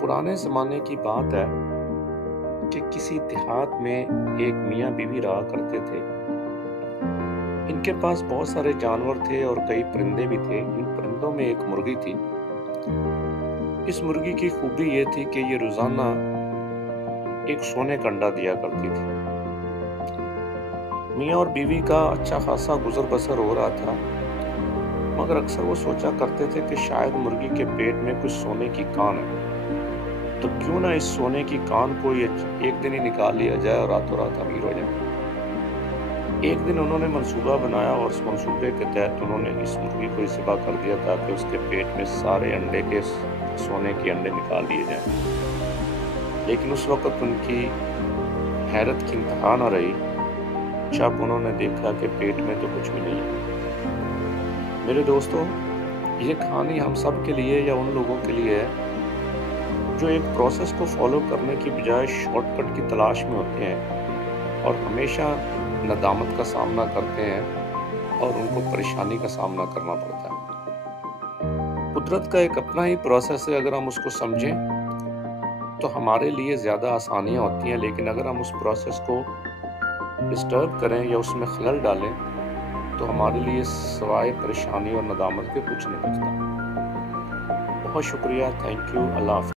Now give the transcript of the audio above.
पुराने ज़माने की बात है कि किसी देहात में एक मियाँ बीवी रहा करते थे। इनके पास बहुत सारे जानवर थे और कई परिंदे भी थे। इन परिंदों में एक मुर्गी थी। इस मुर्गी की खूबी ये थी कि ये रोज़ाना एक सोने का अंडा दिया करती थी। मियाँ और बीवी का अच्छा खासा गुजर बसर हो रहा था, मगर अक्सर वो सोचा करते थे कि शायद मुर्गी के पेट में कुछ सोने की कान है, तो क्यों ना इस सोने की कान को ये एक दिन ही निकाल लिया जाए और रातों रात अमीर हो जाए। एक दिन उन्होंने मंसूबा बनाया और उस मंसूबे के तहत उन्होंने इस मुर्गी को ज़िबा कर दिया ताकि उसके पेट में सारे अंडे के सोने के अंडे निकाल लिए जाएं। लेकिन उस वक्त उनकी हैरत की इंतहा न रही जब उन्होंने देखा कि पेट में तो कुछ भी नहीं है। मेरे दोस्तों, ये कहानी हम सब के लिए या उन लोगों के लिए है जो एक प्रोसेस को फॉलो करने की बजाय शॉर्टकट की तलाश में होते हैं और हमेशा नदामत का सामना करते हैं और उनको परेशानी का सामना करना पड़ता है। कुदरत का एक अपना ही प्रोसेस है। अगर हम उसको समझें तो हमारे लिए ज़्यादा आसानियाँ होती हैं, लेकिन अगर हम उस प्रोसेस को डिस्टर्ब करें या उसमें खलल डालें तो हमारे लिए सिवाय परेशानी और नदामत के कुछ नहीं बचता। बहुत शुक्रिया। Thank you. अल्लाह हाफ़िज़।